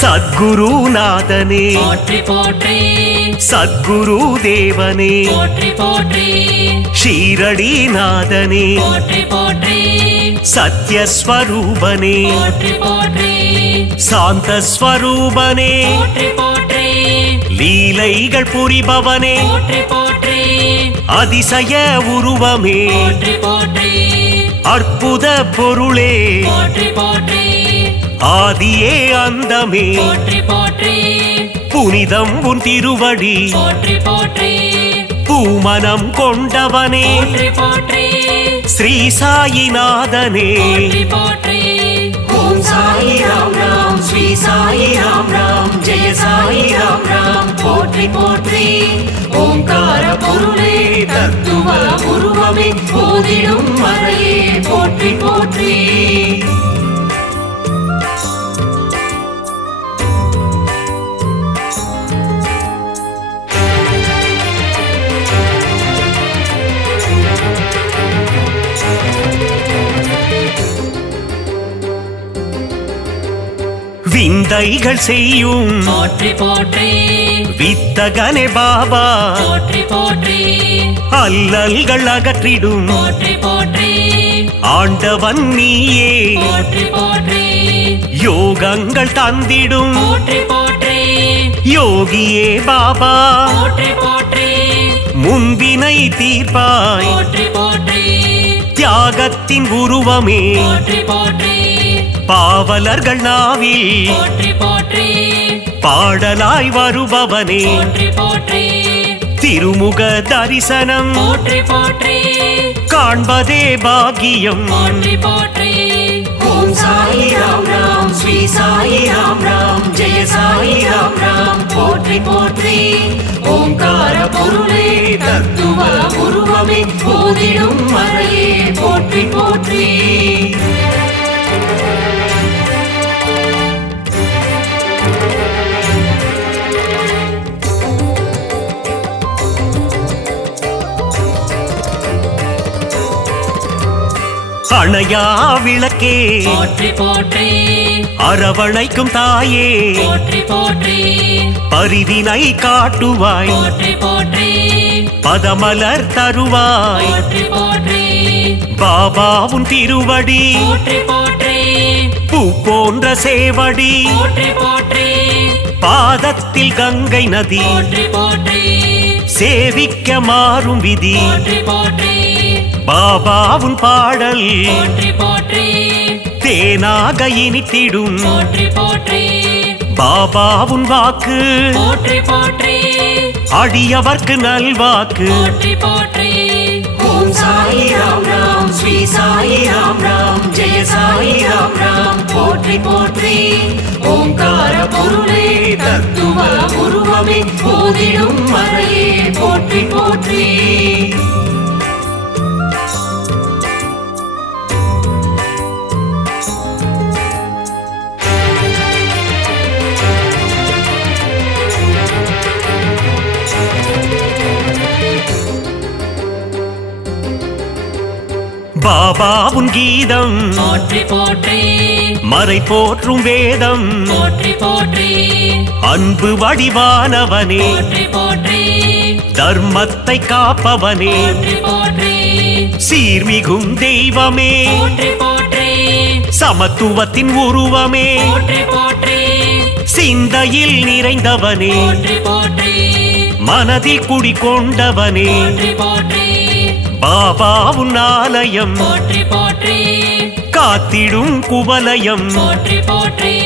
சத்குருநாதனே போற்றி போற்றி சத்குரு தேவனே போற்றி போற்றி ஷீரடிநாதனே போற்றி போற்றி சத்யஸ்வரூபனே போற்றி போற்றி சாந்தஸ்வரூபனே போற்றி போற்றி லீலைகள் புரிபவனே போற்றி போற்றி அதிசய உருவமே போற்றி போற்றி அற்புத பொருளே போற்றி போற்றி ஆதியே அந்தமே போற்றி போற்றி புனிதம் உன் திருவடி போற்றி போற்றி பூமனம் கொண்டவனே போற்றி போற்றி ஸ்ரீ சாயிநாதனே போற்றி போற்றி ஓம் சாயி ராம் ராம் ஸ்ரீ சாயி ராம் ராம் ஜெய சாயி ராம் ராம் போற்றி போற்றி ஓங்கார பொருளே தத்துவ உருவமே போதிடும் மறையே போற்றி போற்றி விந்தைகள் செய்யும் போற்றி போற்றி வித்தகனே பாபா போற்றி போற்றி அல்லல்கள் அகற்றிடும் போற்றி போற்றி ஆண்டவன் நீயே போற்றி போற்றி யோகங்கள் தந்திடும் போற்றி போற்றி யோகியே பாபா போற்றி போற்றி முன்பினை தீர்ப்பாய் போற்றி போற்றி தியாகத்தின் உருவமே போற்றி போற்றி பாவலர்கள் நாவில் போற்றி போற்றி பாடலாய் வருபவனே போற்றி போற்றி திருமுக தரிசனம் போற்றி போற்றி காண்பதே பாக்கியம் போற்றி போற்றி ஓம் சாயி ராம் ராம் ஸ்ரீ சாயி ராம் ராம் ஜெய சாயி ராம் ராம் போற்றி போற்றி ஓங்கார பொருளே தத்துவ உருவமே போதிடும் மறையே போற்றி போற்றி அணையா விளக்கே போற்றி போற்றி அரவணைக்கும் தாயே போற்றி போற்றி பரிவினை காட்டுவாய் போற்றி போற்றி பதமலர் தருவாய் போற்றி போற்றி பாபாவும் திருவடி போற்றி போற்றி பூ போன்ற சேவடி போற்றி போற்றி பாதத்தில் கங்கை நதி போற்றி போற்றி சேவிக்க மாறும் விதி போற்றி போற்றி பாபாவும் பாடல் போற்றி போற்றி தேனாக இனித்திடும் போற்றி போற்றி பாபாவும் வாக்கு போற்றி போற்றி அடியவர்க்கு நல்வாக்கு போற்றி போற்றி ஓம் சாயி ராம் ராம் ஸ்ரீ சாயி ராம் ராம் ஜெய சாயி ராம் ராம் போற்றி போற்றி ஓங்கார பொருளே தத்துவ உருவமே போதிடும் மறையே போற்றி போற்றி பாபாவும் கீதம் போற்றி போற்றி மறை போற்றும் வேதம் போற்றி போற்றி அன்பு வடிவானவனே போற்றி போற்றி தர்மத்தை காப்பவனே போற்றி போற்றி சீர்மிகும் தெய்வமே போற்றி போற்றி சமத்துவத்தின் உருவமே போற்றி போற்றி சிந்தையில் நிறைந்தவனே போற்றி போற்றி மனதில் குடிகொண்டவனே போற்றி போற்றி பாபாவும் ஆலயம் போற்றி போற்றி காத்திடும் குவலயம் போற்றி போற்றி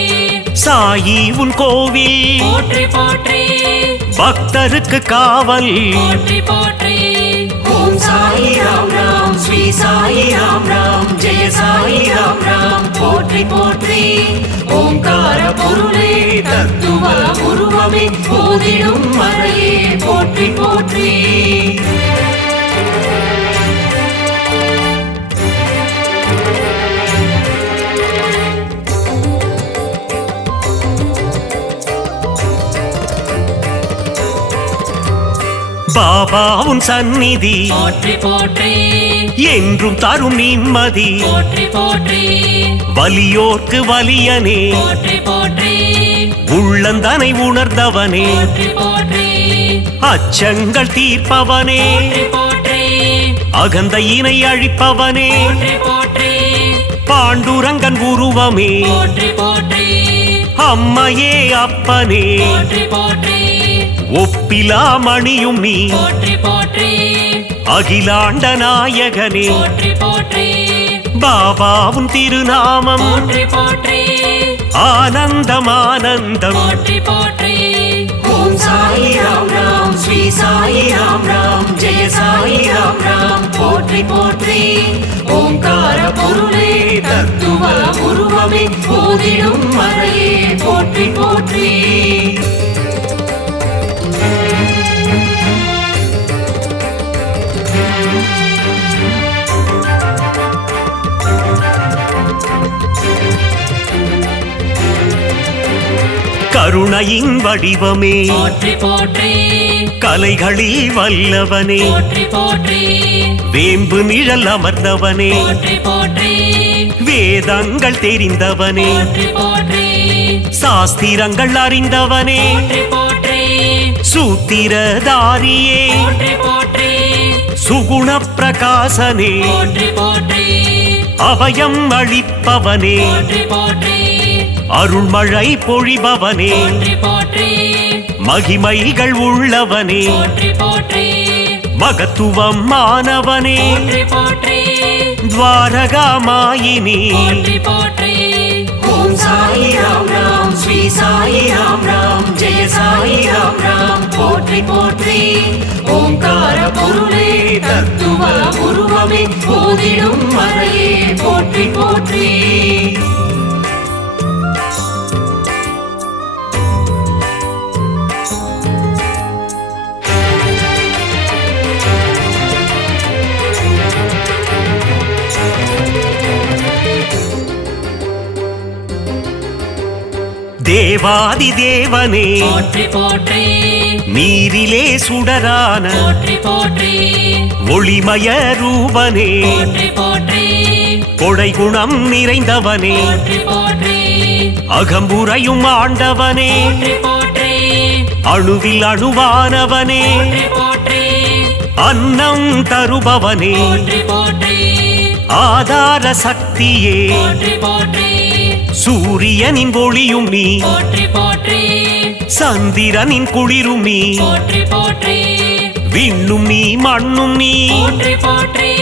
சாயி உன் கோவில் போற்றி போற்றி பக்தருக்கு காவல் போற்றி போற்றி ஓம் சாயி ராம் ராம் ஸ்ரீ சாயி ராம் ராம் ஜெய சாயி ராம் ராம் போற்றி போற்றி ஓங்கார பொருளே தத்துவ உருவமே போதிடும் மறையே போற்றி போற்றி பாபாவும் சந்நிதி போற்றி போற்றி என்றும் தரும் நிம்மதி போற்றி போற்றி வலியோர்க்கு வலியனே போற்றி போற்றி உள்ளந்தனை உணர்ந்தவனே போற்றி போற்றி அச்சங்கள் தீர்ப்பவனே போற்றி போற்றி அகந்தையினை அழிப்பவனே போற்றி போற்றி பாண்டுரங்கன் உருவமே போற்றி போற்றி அம்மையே அப்பனே போற்றி போற்றி ஒப்பிலா மணியும் நீ போற்றி போற்றி அகிலாண்ட நாயகனே போற்றி போற்றி பாபாவும் திருநாமம் போற்றி போற்றி ஆனந்தம் ஆனந்தம் போற்றி போற்றி ஓம் சாயி ராம் ராம் ஸ்ரீ சாயி ராம் ராம் ஜெய சாயி ராம் ராம் போற்றி போற்றி ஓங்கார பொருளே தத்துவ உருவமே போதிடும் மறையே போற்றி போற்றி கருணையின் வடிவமே போற்றி போற்றி கலைகளில் வல்லவனே போற்றி போற்றி வேம்பு நிழல் அமர்ந்தவனே போற்றி போற்றி வேதங்கள் தெரிந்தவனே போற்றி போற்றி சாஸ்திரங்கள் அறிந்தவனே போற்றி போற்றி சூத்திரதாரியே போற்றி போற்றி சுகுண பிரகாசனே போற்றி போற்றி அபயம் அளிப்பவனே போற்றி போற்றி அருள்மழை பொழிபவனே போற்றி போற்றி மகிமைகள் உள்ளவனே போற்றி போற்றி மகத்துவம் மாணவனே போற்றி போற்றி துவாரகாமாயினி போற்றி போற்றி ஓம் சாயி ராம் ராம் ஸ்ரீ சாயி ராம் ராம் ஜெய சாயி ராம் ராம் போற்றி போற்றி ஓங்கார பொருளே தத்துவ உருவமே போதிடும் மறையே போற்றி போற்றி தேவாதி தேவனே போற்றி போற்றி நீரிலே சுடரான போற்றி போற்றி ஒளிமய ரூபனே போற்றி போற்றி கொடை குணம் நிறைந்தவனே போற்றி போற்றி அகம்புரையும் ஆண்டவனே போற்றி போற்றி அணுவில் அணுவானவனே போற்றி போற்றி அன்னம் தருபவனே போற்றி போற்றி ஆதார சக்தியே போற்றி போற்றி சூரியனின் ஒளியும் நீ போற்றி போற்றி சந்திரனின் குளிரும் நீ போற்றி போற்றி விண்ணும் நீ மண்ணும் நீ போற்றி போற்றி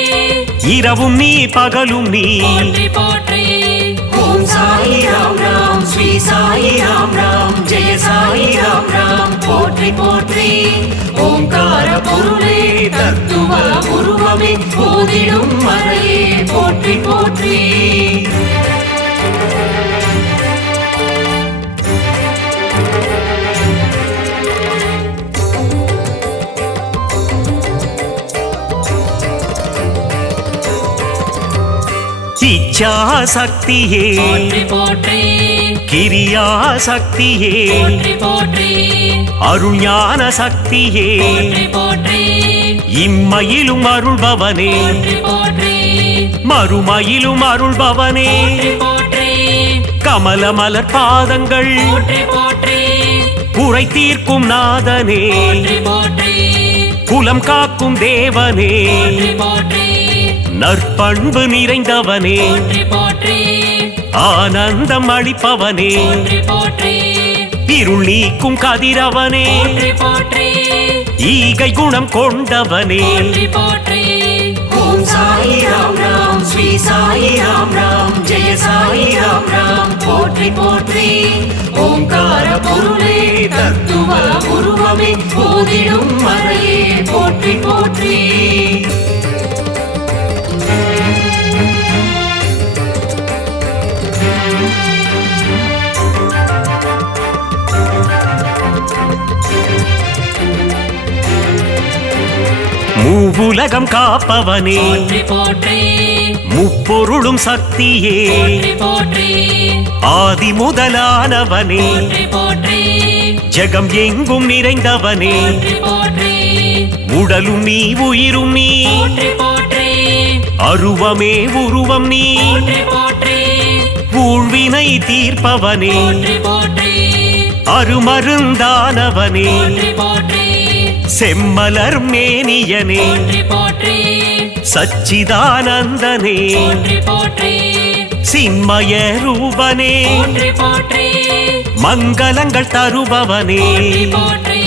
இரவும் நீ பகலும் நீ போற்றி போற்றி ஓம் சாயி ராம் ராம் ஸ்ரீ சாயி ராம் ராம் ஜெய சாயி ராம் ராம் போற்றி போற்றி ஓங்கார பொருளே தத்துவ உருவமே போதிடும் மறையே போற்றி போற்றி இச்சா சக்தியே போற்றி போற்றி கிரியா சக்தியே போற்றி போற்றி அருள் ஞான சக்தியே போற்றி போற்றி இம்மையிலும் அருள்பவனே போற்றி போற்றி மறுமையிலும் அருள்பவனே போற்றி போற்றி கமல மலர் பாதங்கள் போற்றி போற்றி குறை தீர்க்கும் நாதனே போற்றி போற்றி குலம் காக்கும் தேவனே போற்றி போற்றி நற்பண்பு நிறைந்தவனே போற்றி போற்றி ஆனந்தம் அளிப்பவனே போற்றி போற்றி இருள் நீக்கும் கதிரவனே போற்றி போற்றி ஈகை குணம் கொண்டவனே போற்றி போற்றி ஓம் சாயி ராம் ராம் ஸ்ரீ சாயி ராம் ராம் ஜெய சாயி ராம் ராம் போற்றி போற்றி ஓங்கார பொருளே தத்துவ உருவமே போதிடும் மறையே போற்றி போற்றி மூவுலகம் காப்பவனே போற்றி போற்றி முப்பொருளும் சக்தியே போற்றி போற்றி ஆதி முதலானவனே போற்றி போற்றி ஜெகம் எங்கும் நிறைந்தவனே போற்றி போற்றி உடலும் நீ உயிரும் நீ போற்றி போற்றி அருவமே உருவம் நீ போற்றி போற்றி ஊழ்வினை தீர்ப்பவனே போற்றி போற்றி அருமருந்தானவனே போற்றி போற்றி செம்மலர் மேனியனே போற்றி போற்றி சச்சிதானந்தனே போற்றி போற்றி சின்மய ரூபனே போற்றி போற்றி மங்களங்கள் தருபவனே போற்றி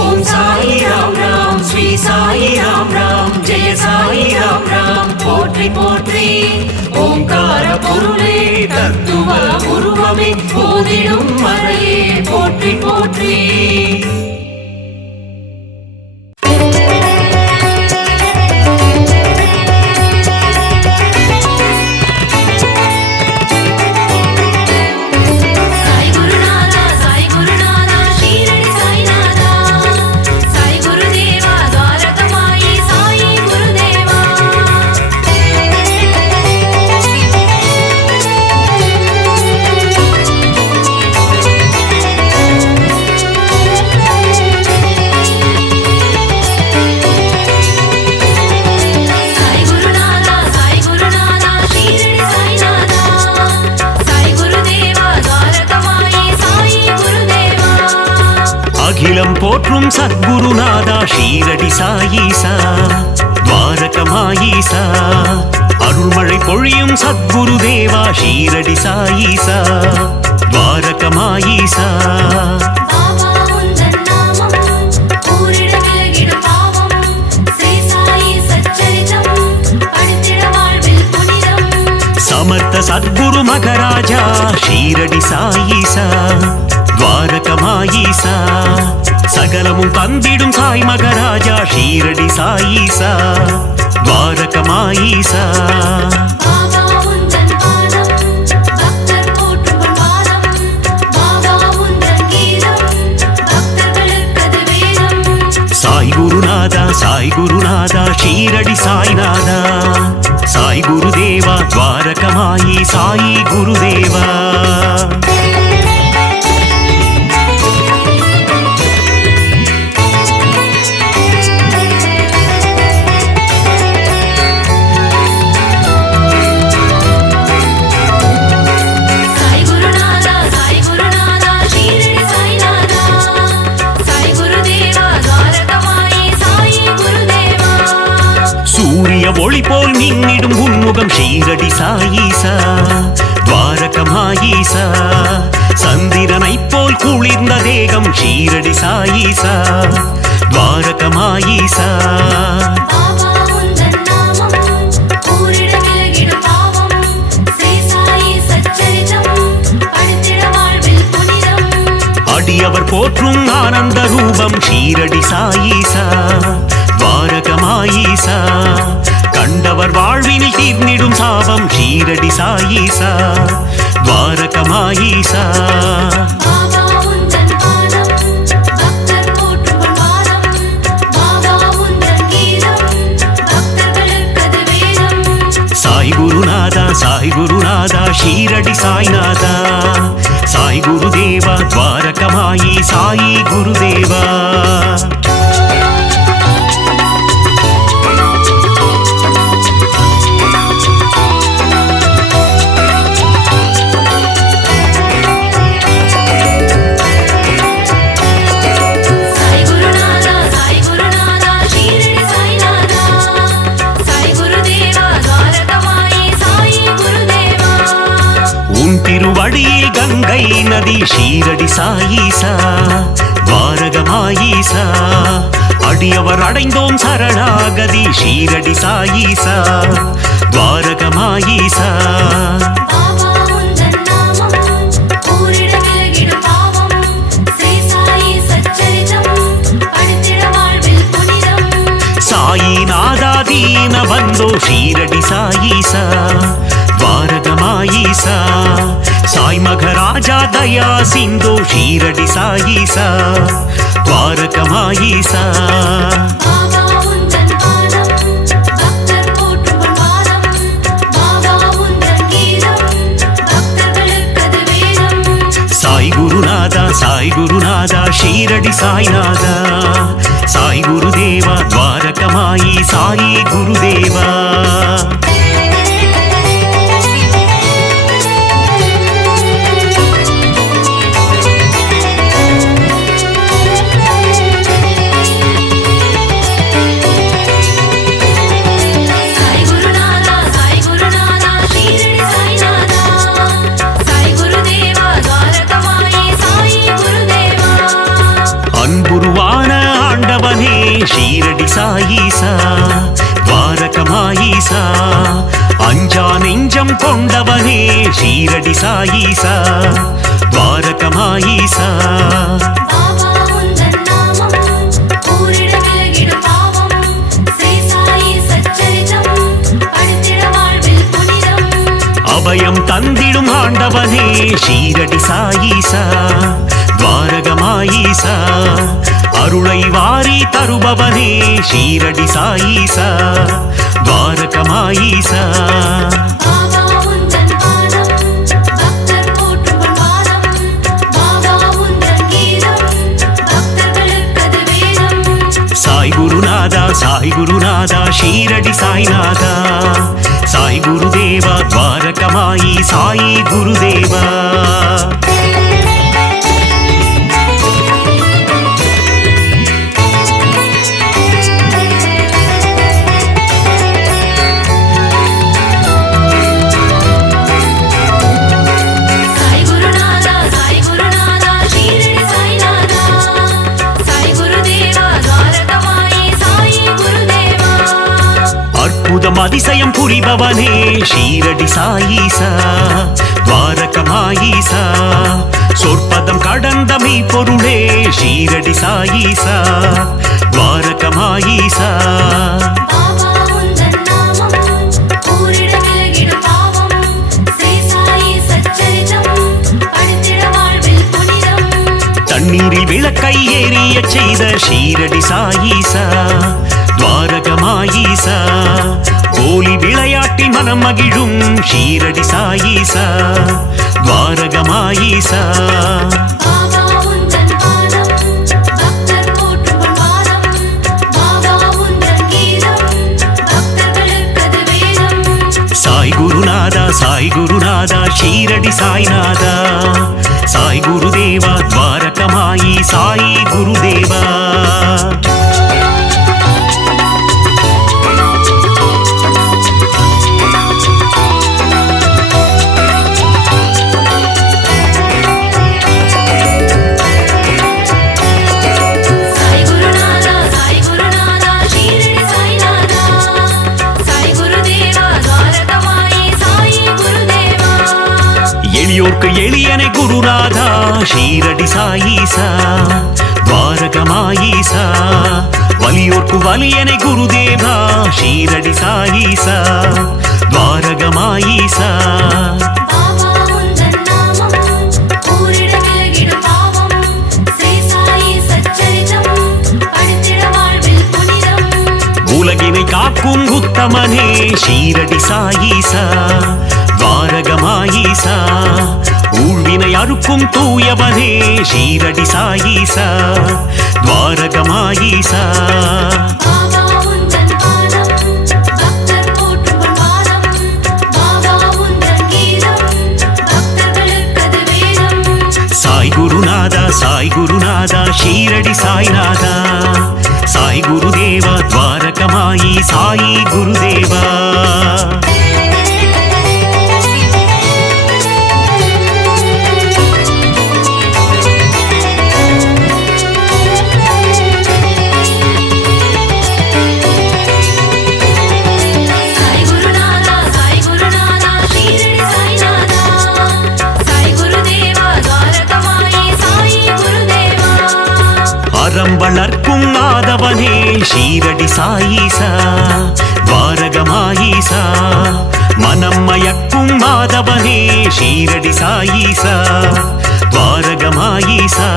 ஓம் சாயி ராம் ராம் ஸ்ரீ சாயி ராம் ராம் ஜெய சாயி ராம் ராம் போற்றி போற்றி ஓங்கார பொருளே தத்துவ உருவமே போதிடும் மறையே போற்றி போற்றி சாய் குருநாதா சாய் குருநாதா ஷீரடி சாய்நாதா சாய் குருதேவா துவாரகமாயி சாயி குருதேவா சாய் குருநாதா ஷீரடி சாய்நாதா சாய் குருதேவா துவாரகமாயி சாயி குருதேவா அகிலம் போற்றும் சத்குருநாதா ஷீரடி சாயீசா துவாரகமாயீசா அருள்மழை பொழியும் சத்குருதேவா ஷீரடி சாயீசா துவாரகமாயீசா பாபா உந்தன் நாமம் ஊரிட விலகிடும் பாவம் ஸ்ரீ சாயி சச்சரிதம் படித்திட வாழ்வில் புனிதம் சமர்த்த சத்குரு மகராஜா ஷீரடி சாயீசா துவாரகமாயீசா சகலமும் தந்திடும் சாய் மகராஜா ஷீரடி சாயீசா துவாரகமாயீசா பாபா உந்தன் பாதம் பக்தர் போற்றும் பாதம் பாபா உந்தன் கீதம் பக்தர்களுக்கது வேதம் சாய் குருநாதா ஷீரடி சாய்நாதா சாய் குருதேவா துவாரகமாயி சாயி குருதேவா சாய் குருநாதா ஷீரடி சாய்நாதா சாய் குருதேவா துவாரகமாயி சாயி குருதேவா சூரிய ஒளி போல் மின்னிடும் உன்முகம் ஷீரடி சாயீசா துவாரகமாயீசா சந்திரனைப் போல் குளிர்ந்த தேகம் ஷீரடி சாயீசா துவாரகமாயீசா பாபா உந்தன் நாமம் ஊரிட விலகிடும் பாவம் ஸ்ரீ சாயி சச்சரிதம் படித்திட வாழ்வில் புனிதம் அடியவர் போற்றும் ஆனந்த ரூபம் ஷீரடி சாயீசா துவாரகமாயீசா கண்டவர் வாழ்வினில் தீர்ந்திடும் சாபம் ஷீரடி சாயீசா துவாரகமாயீசா பாபா உந்தன் பாதம் பக்தர் போற்றும் பாதம் பாபா உந்தன் கீதம் பக்தர்களுக்கது வேதம் சாய் குருநாதா ஷீரடி சாய்நாதா சாய் குருதேவா துவாரகமாயி சாயி குருதேவா சாய் குருநாதா ஷீரடி சாய்நாதா சாய் குருதேவா துவாரகமாயி சாயி குருதேவா உன் திருவடியில் கங்கை நதி ஷீரடி சாயீசா துவாரகமாயீசா அடியவர் அடைந்தோம் சரணாகதி ஷீரடி சாயீசா துவாரகமாயீசா பாபா உந்தன் நாமம் ஊரிட விலகிடும் பாவம் ஸ்ரீ சாயி சச்சரிதம் படித்திட வாழ்வில் புனிதம் சாயி நாதாதீன பந்தோ ஷீரடி சாயீசா துவாரகமாயீசா சாய் மகராஜா தயா சிந்தோ ஷீரடி சாயீசா துவாரகமாயீசா பாபா உந்தன் பாதம் பக்தர் போற்றும் பாதம் பாபா உந்தன் கீதம் பக்தர்களுக்கது வேதம் சாய் குருநாதா ஷீரடி சாய்நாதா சாய் குருதேவா துவாரகமாயி சாயி குருதேவா சாயீசா துவாரகமாயீசா அஞ்சா நெஞ்சம் கொண்டவனே ஷீரடி சாயீசா துவாரகமாயீசா பாபா உந்தன் நாமம் ஊரிட விலகிடும் பாவம் ஸ்ரீ சாயி சச்சரிதம் படித்திட வாழ்வில் புனிதம் அபயம் தந்திடும் ஆண்டவனே ஷீரடி சாயீசா துவாரகமாயீசா அருளை வாரி தருபவனே ஷீரடி சாயீசா துவாரகமாயீசா பாபா உந்தன் பாதம் பக்தர் போற்றும் பாதம் பாபா உந்தன் கீதம் பக்தர்களுக்கது வேதம் சாய் குருநாதா ஷீரடி சாய்நாதா சாய் குருதேவா துவாரகமாயி சாயி குருதேவா சாய் குருநாதா ஷீரடி சாய்நாதா சாய் குருதேவா துவாரகமாயி சாயி குருதேவா அற்புதம் அதிசயம் புரிபவனே ஷீரடி சாயீசா துவாரகமாயீசா சொற்பதம் கடந்த மெய்ப்பொருளே ஷீரடி சாயீசா துவாரகமாயீசா பாபா உந்தன் நாமம் ஊரிட விலகிடும் பாவம் ஸ்ரீ சாயி சச்சரிதம் படித்திட வாழ்வில் புனிதம் தண்ணீரில் விளக்கை ஏறிய செய்த ஷீரடி சாயீசா துவாரகமாயீசா கோலி விளையாட்டில் மனம் மகிழும் ஷீரடி சாயீசா துவாரகமாயீசா பாபா உந்தன் பாதம் பக்தர் போற்றும் பாதம் பாபா உந்தன் கீதம் பக்தர்களுக்கது வேதம் சாய் குருநாதா ஷீரடி சாய்நாதா சாய் குருதேவா துவாரகமாயி சாயி குருதேவா சாய் குருநாதா ஷீரடி சாய்நாதா சாய் குருதேவா துவாரகமாயி சாயி குருதேவா எளியோர்க்கு எளியனை குருநாதா ஷீரடி சாயீசா துவாரகமாயீசா வலியோர்க்கு வலியனை குருதேவா ஷீரடி சாயீசா துவாரகமாயீசா பாபா உந்தன் நாமம் ஊரிட விலகிடும் பாவம் ஸ்ரீ சாயி சச்சரிதம் படித்திட வாழ்வில் புனிதம் உலகினை காக்கும் உத்தமனே ஷீரடி சாயீசா துவாரகமாயீசா ஊழ்வினை அறுக்கும் தூயவனே ஷீரடி சாயீசா துவாரகமாயீசா பாபா உந்தன் பாதம் பக்தர் போற்றும் பாதம் பாபா உந்தன் கீதம் பக்தர்களுக்கது வேதம் சாய் குருநாதா ஷீரடி சாய்நாதா சாய் குருதேவா துவாரகமாயி சாயி குருதேவா சாய் குருநாதா ஷீரடி சாய்நாதா சாய் குருதேவா துவாரகமாயி சாயி குருதேவா அறம் வளர்க்கும் ஆதவனே ஷீரடி சாயீசா துவாரகமாயீசா மனம் மயக்கும் மாதவனே ஷீரடி சாயீசா துவாரகமாயீசா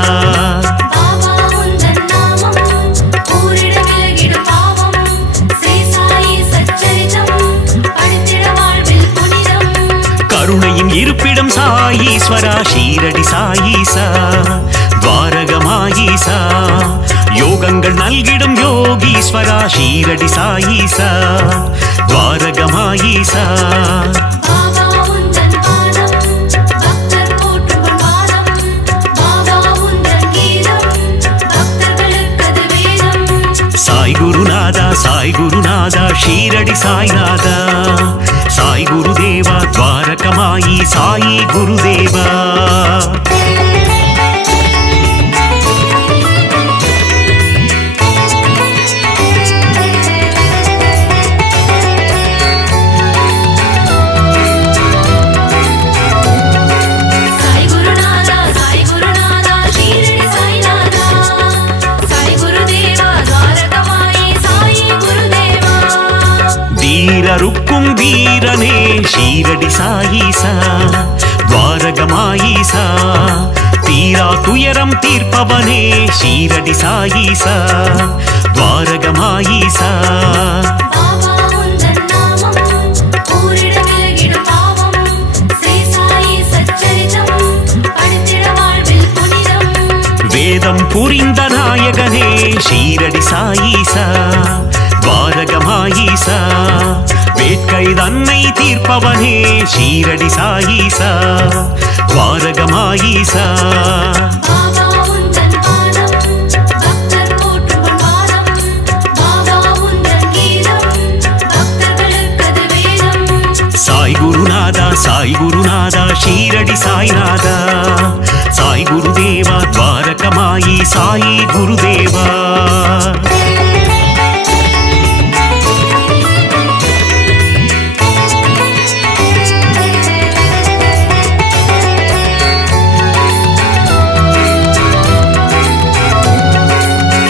பாபா உந்தன் நாமம் ஊரிட விலகிடும் பாவம் ஸ்ரீ சாயி சச்சரிதம் படித்திட வாழ்வில் புனிதம் கருணையின் இருப்பிடம் சாயீஸ்வரா ஷீரடி சாயீசா துவாரகமாயீசா யோகங்கள் நல்கிடும் யோகீஸ்வரா ஷீரடி சாயீசா துவாரகமாயீசா பாபா உந்தன் பாதம் பக்தர் போற்றும் பாதம் பாபா உந்தன் கீதம் பக்தர்களுக்கது வேதம் சாய் குருநாதா ஷீரடி சாய்நாதா சாய் குருதேவா துவாரகமாயி சாயி குருதேவா அறுக்கும் வீரனே ஷீரடி சாயீசா துவாரகமாயீசா தீரா துயரம் தீர்ப்பவனே ஷீரடி சாயீசா துவாரகமாயீசா பாபா உந்தன் நாமம் ஊரிட விலகிடும் பாவம் ஸ்ரீ சாயி சச்சரிதம் படித்திட வாழ்வில் புனிதம் வேதம் புரிந்த நாயகனே ஷீரடி சாயீசா துவாரகமாயீசா வேட்கை தன்னை தீர்ப்பவனே ஷீரடி சாயீசா துவாரகமாயீசா பாபா உந்தன் பாதம் பக்தர் போற்றும் பாதம் பாபா உந்தன் கீதம் பக்தர்களுக்கது வேதம் சாய் குருநாதா ஷீரடி சாய்நாதா சாய் குருதேவா துவாரகமாயி சாயி குருதேவா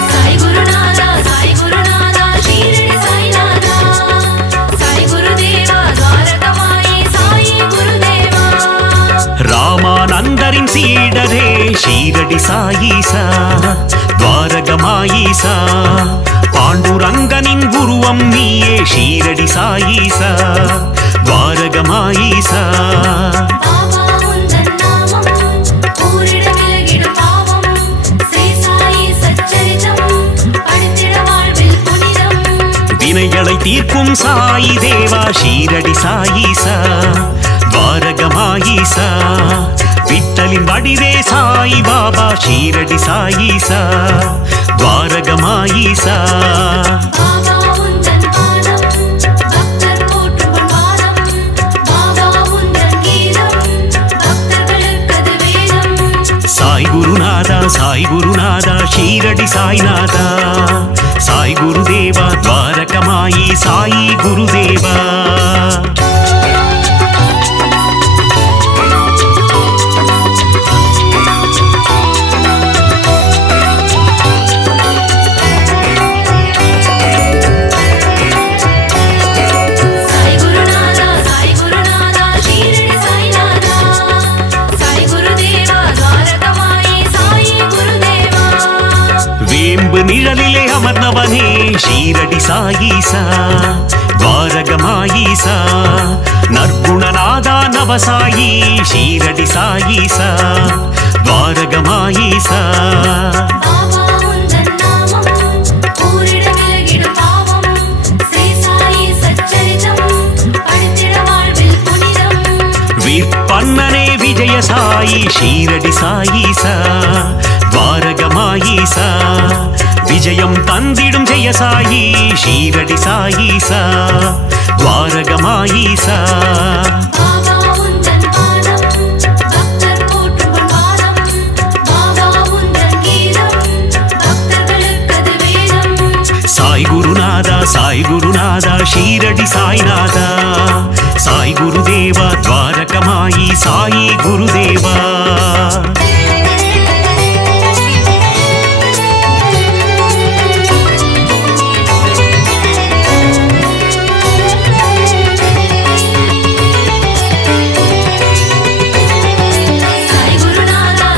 சாய் குருநாதா ஷீரடி சாய்நாதா சாய் குருதேவா துவாரகமாயி சாயி குருதேவா ராமானந்தரின் சீடரே ஷீரடி சாயீசா துவாரகமாயீசா பாண்டுரங்கனின் குருவம் நீயே ஷீரடி சாயீசா துவாரகமாயீசா பாபா உந்தன் நாமம் ஊரிட விலகிடும் பாவம் ஸ்ரீ சாயி சச்சரிதம் படித்திட வாழ்வில் புனிதம் வினைகளை தீர்க்கும் சாயி தேவா ஷீரடி சாயீசா துவாரகமாயீசா விட்டலின் வடிவே சாய் பாபா ஷீரடி சாயீசா துவாரகமாயீசா பாபா உந்தன் பாதம் பக்தர் போற்றும் பாதம் பாபா உந்தன் கீதம் பக்தர்களுக்கது வேதம் சாய் குருநாதா ஷீரடி சாய்நாதா சாய் குருதேவா துவாரகமாயி சாயி குருதேவா சாய் குருநாதா ஷீரடி சாய்நாதா சாய் குருதேவா துவாரகமாயி சாயி குருதேவா வேம்பு நிழலிலே அமர்ந்தவனே ஷீரடி சாயீசா துவாரகமாயீசா நற்குணநாதா நவசாயி ஷீரடி சாயீசா துவாரகமாயீசா பாபா உந்தன் நாமம் ஊரிட விலகிடும் பாவம் ஸ்ரீ சாயி சச்சரிதம் படித்திட வாழ்வில் புனிதம் விற்பன்னனே விஜய சாயி ஷீரடி சாயீசா துவாரகமாயீசா விஜயம் தந்திடும் ஜெய சாயி ஷீரடி சாயீசா துவாரகமாயீசா பாபா உந்தன் பாதம் பக்தர் போற்றும் பாதம் பாபா உந்தன் கீதம் பக்தர்களுக்கது வேதம் சாய் குருநாதா ஷீரடி சாய்நாதா சாய் குருதேவா துவாரகமாயி சாயி குருதேவா சாய் குருநாதா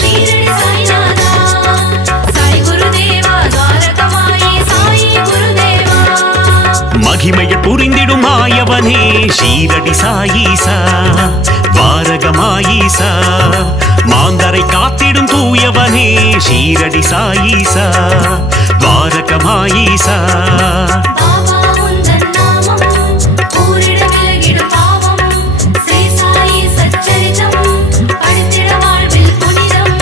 ஷீரடி சாய்நாதா சாய் குருதேவா துவாரகமாயி சாயி குருதேவா மகிமையை புரிந்திடும் மாயவனே ஷீரடி சாயீசா துவாரகமாயீசா மாந்தரை காத்திடும் தூயவனே ஷீரடி சாயீசா துவாரகமாயீசா பாபா உந்தன் நாமம் ஊரிட விலகிடும் பாவம் ஸ்ரீ சாயி சச்சரிதம் படித்திட வாழ்வில் புனிதம்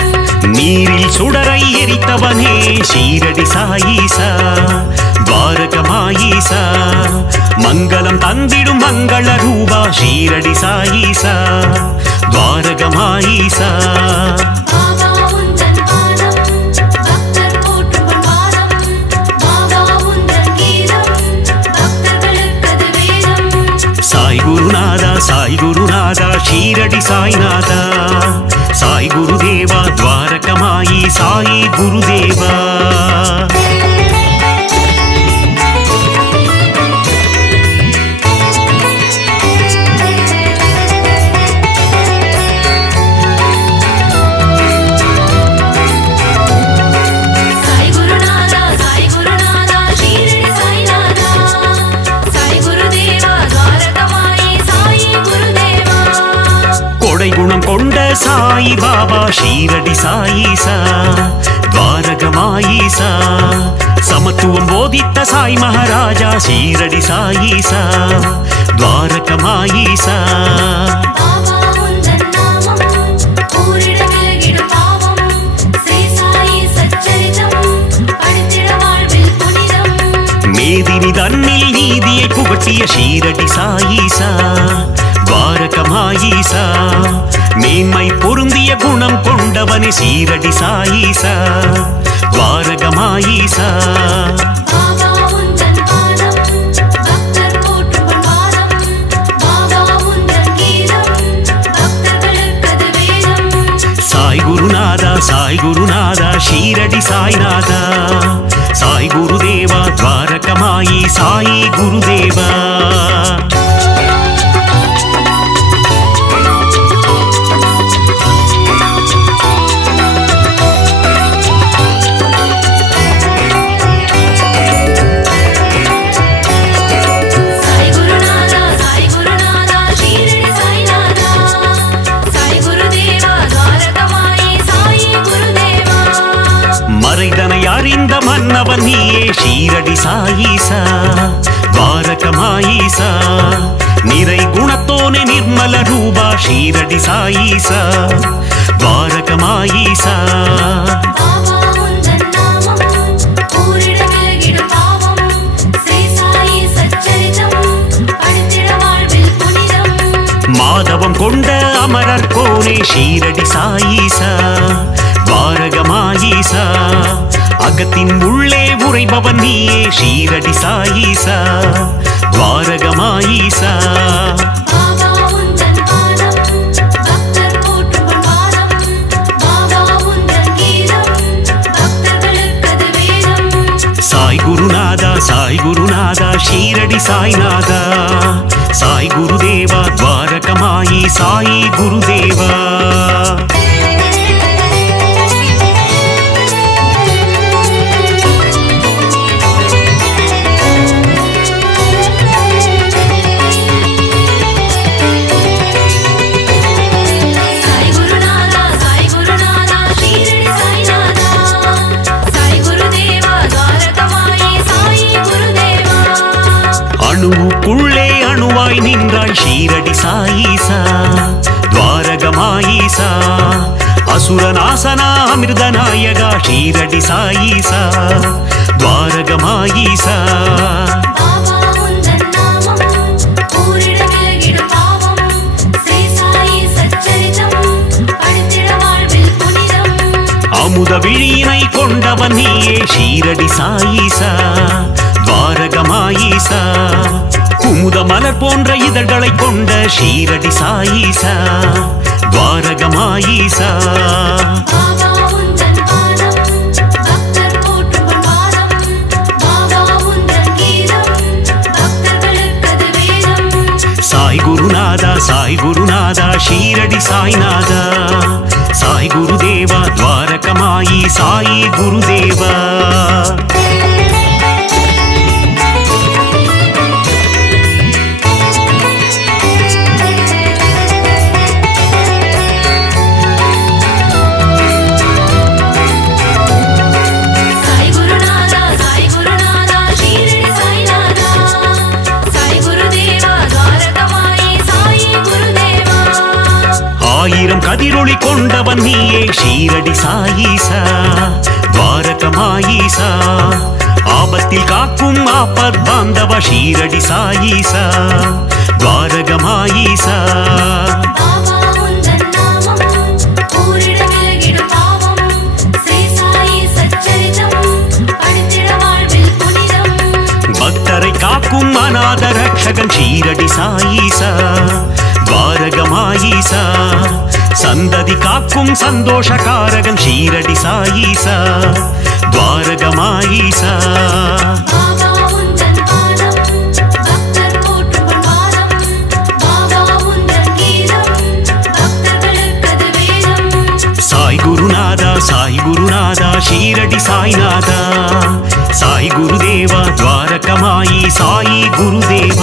நீரில் சுடரை எரித்தவனே ஷீரடி சாயீசா துவாரகமாயீசா மங்களம் தந்திடும் மங்கள ரூபா ஷீரடி சாயீசா துவாரகமாயீசா பாபா உந்தன் பாதம் பக்தர் போற்றும் பாதம் பாபா உந்தன் கீதம் பக்தர்களுக்கது வேதம் சாய் குருநாதா ஷீரடி சாய்நாதா சாய் குருதேவா துவாரகமாயி சாயி குருதேவா சாய் பாபா ஷீரடி சாயீசா துவாரகமாயீசா சமத்துவம் போதித்த சாய் மகாராஜா ஷீரடி சாயீசா துவாரகமாயீசா பாபா உந்தன் நாமம் கூறிட விலகிடும் பாவம் ஸ்ரீ சாயி சச்சரிதம் படித்திட வாழ்வில் புனிதம் மேதினி தன்னில் நீதியை புகட்டிய ஷீரடி சாயீசா துவாரகமாயீசா மேன்மை பொருந்திய குணம் கொண்டவனே ஷீரடி சாயீசா துவாரகமாயீசா பாபா உந்தன் பாதம் பக்தர் போற்றும் பாதம் பாபா உந்தன் கீதம் பக்தர்களுக்கது வேதம் சாய் குருநாதா சாய் குருநாதா ஷீரடி சாய்நாதா சாய் குருதேவா துவாரகமாயி சாயி குருதேவா சாய் குருநாதா ஷீரடி சாய்நாதா சாய் குருதேவா துவாரகமாயி சாயி குருதேவா மறைதனை அறிந்த மன்னவன் நீயே ஷீரடி சாயீசா துவாரகமாயீசா நிறை குணத்தோனே நிர்மல ரூபா ஷீரடி சாயீசா துவாரகமாயீசா பாபா உந்தன் நாமம் கூறிட விலகிடும் பாவம் ஸ்ரீ சாயி சச்சரிதம் படித்திட வாழ்வில் புனிதம் மாதவம் கொண்ட அமரர் கோனே ஷீரடி சாயீசா துவாரகமாயீசா அகத்தின் உள்ளே உறைபவன் நீயே ஷீரடி சாயீசா துவாரகமாயீசா பாபா உந்தன் பாதம் பக்தர் போற்றும் பாதம் பாபா உந்தன் கீதம் பக்தர்களுக்கது வேதம் சாய் குருநாதா ஷீரடி சாய்நாதா சாய் குருதேவா துவாரகமாயி சாயி குருதேவா சாய் குருநாதா ஷீரடி சாய்நாதா சாய் குருதேவா துவாரகமாயி சாயி குருதேவா அணுவுக்குள்ளே அணுவாய் நின்றாய் ஷீரடி சாயீசா துவாரகமாயீசா அசுரநாசனா அமிர்தநாயகா ஷீரடி சாயீசா துவாரகமாயீசா பாபா உந்தன் நாமம் கூறிட விலகிடும் பாவம் ஸ்ரீ சாயி சச்சரிதம் படித்திட வாழ்வில் புனிதம் அமுத விழியினை கொண்டவன் நீயே ஷீரடி சாயீசா துவாரகமாயீசா குமுத மலர் போன்ற இதழ்களை கொண்ட ஷீரடி சாயீசா துவாரகமாயீசா பாபா உந்தன் பாதம் பக்தர் போற்றும் பாதம் பாபா உந்தன் கீதம் பக்தர்களுக்கது வேதம் சாய் குருநாதா ஷீரடி சாய்நாதா சாய் குருதேவா துவாரகமாயி சாயி குருதேவா சாய் குருநாதா ஷீரடி சாய்நாதா சாய் குருதேவா துவாரகமாயி சாயி குருதேவா ஆயிரம் கதிரொளி கொண்டவன் நீயே ஷீரடி சாயீசா துவாரகமாயீசா ஆபத்தில் காக்கும் ஆபத் பாந்தவ ஷீரடி சாயீசா துவாரகமாயீசா பாபா உந்தன் நாமம் கூறிட விலகிடும் பாவம் ஸ்ரீ சாயி சச்சரிதம் படித்திட வாழ்வில் புனிதம் பக்தரை காக்கும் அநாத ரட்சகன் ஷீரடி சாயீசா துவாரகமாயீசா சந்ததி காக்கும் சந்தோஷகாரகன் ஷீரடி சாயீசா துவாரகமாயீசா பாபா உந்தன் பாதம் பக்தர் போற்றும் பாதம் பாபா உந்தன் கீதம் பக்தர்களுக்கது வேதம் சாய் குருநாதா ஷீரடி சாய்நாதா சாய் குருதேவா துவாரகமாயி சாயி குருதேவா